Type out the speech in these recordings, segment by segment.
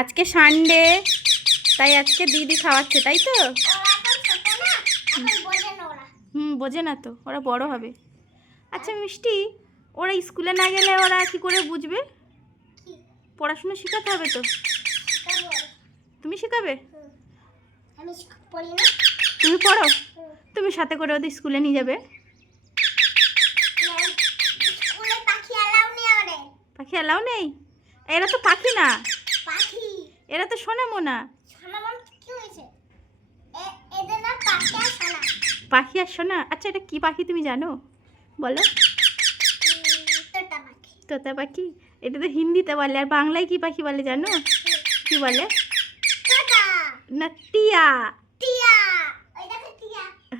আজকে সানডে, তাই আজকে দিদি খাওয়াচ্ছে, তাই তো? বোঝে না তো, ওরা বড় হবে। আচ্ছা মিষ্টি, ওরা স্কুলে না গেলে ওরা কি করে বুঝবে? পড়াশোনা শেখাতে হবে তো। তুমি শেখাবে? তুমি পড়ো, তুমি সাথে করে ওদের স্কুলে নিয়ে যাবে। পাখি অ্যালাউ নেই? এরা তো পাখি না, এরা তো সোনামোনা। পাখি আর সোনা। আচ্ছা এটা কি পাখি তুমি জানো? বলো। তোতা পাখি। এটা তো হিন্দিতে বলে, আর বাংলায় কি পাখি বলে জানো? কি বলে? না, টিয়া।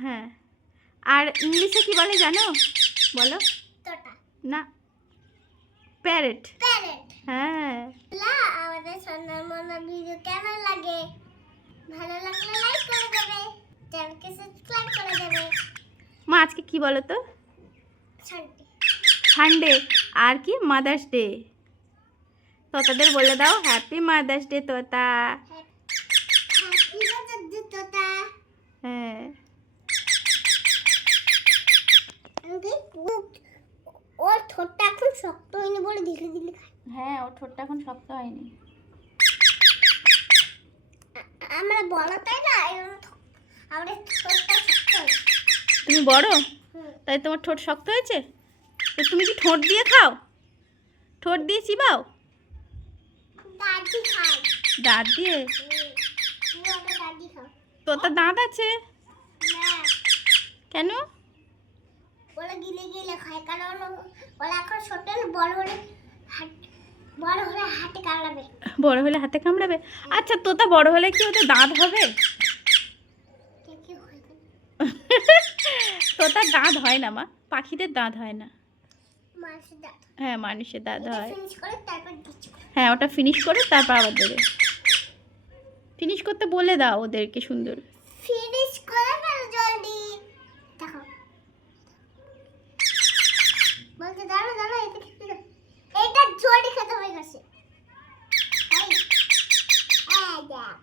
হ্যাঁ, আর ইংলিশে কি বলে জানো? বলো। না, প্যারেট। হ্যাঁ। আমাদের সোনামোনা ভিডিও কেমন লাগে? ভালো লাগলে লাইক করে দেবে, চ্যানেলকে সাবস্ক্রাইব করে দেবে। মা আজকে কি বলো তো? সানডে। আর কি মাদার্স ডে। তোতাদের বলে দাও হ্যাপি মাদার্স ডে তোতা। হ্যাঁ। ওর ঠোঁটটা এখন শক্ত হয়নি বলে ধীরে ধীরে খায়। হ্যাঁ, ওর ঠোঁটটা এখন শক্ত হয়নি। আমরা বড় তাই না, আমাদের ঠোঁটটা শক্ত হয়। তুমি বড়, তাই তোমার ঠোঁট শক্ত হয়েছে। তো তুমি কি ঠোঁট দিয়ে খাও? ঠোঁট দিয়ে চিবাও? দাদি খায়। দাঁত দিয়ে? দাদি খাও। তোতার দাঁত আছে? না, কেন? ওরা গিলে গিলে খায়, কারণ ওরা এখন ছোট, বড় হলে হাতে কামড়াবে। বড় হলে হাতে কামড়াবে? আচ্ছা তোতা বড় হলে কি ওদের দাঁত হবে? তোতার দাঁত হয় না মা, পাখিদের দাঁত হয় না। হ্যাঁ, মানুষের দাঁত হয়। হ্যাঁ, ওটা ফিনিশ করে তারপর আবার দেবে। ফিনিশ করতে বলে দাও ওদেরকে সুন্দর। ফিনিশ করে ফেলো জলদি। দেখো বলতে দাঁড়া দাঁড়া, এটা খেতে দাও। এটা জলদি খেতে হয়ে গেছে। দেখ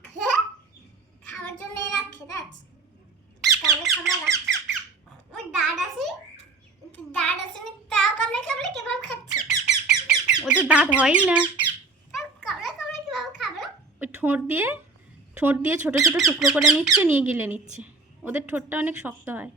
খাওয়ার জন্য এরা খেতে আছে। কামড়ে খামড়ে রাখছে। ওই দাঁত আছে না, তাও কামড়ে কামড়ে কিভাবে খাচ্ছে? ওদের দাঁত হয়ই না। কামড়ে কামড়ে কিভাবে খাবে? ওই ঠোঁট দিয়ে ছোট ছোট টুকরো করে নিচ্ছে, নিয়ে গিলে নিচ্ছে। ওদের ঠোঁটটা অনেক শক্ত হয়।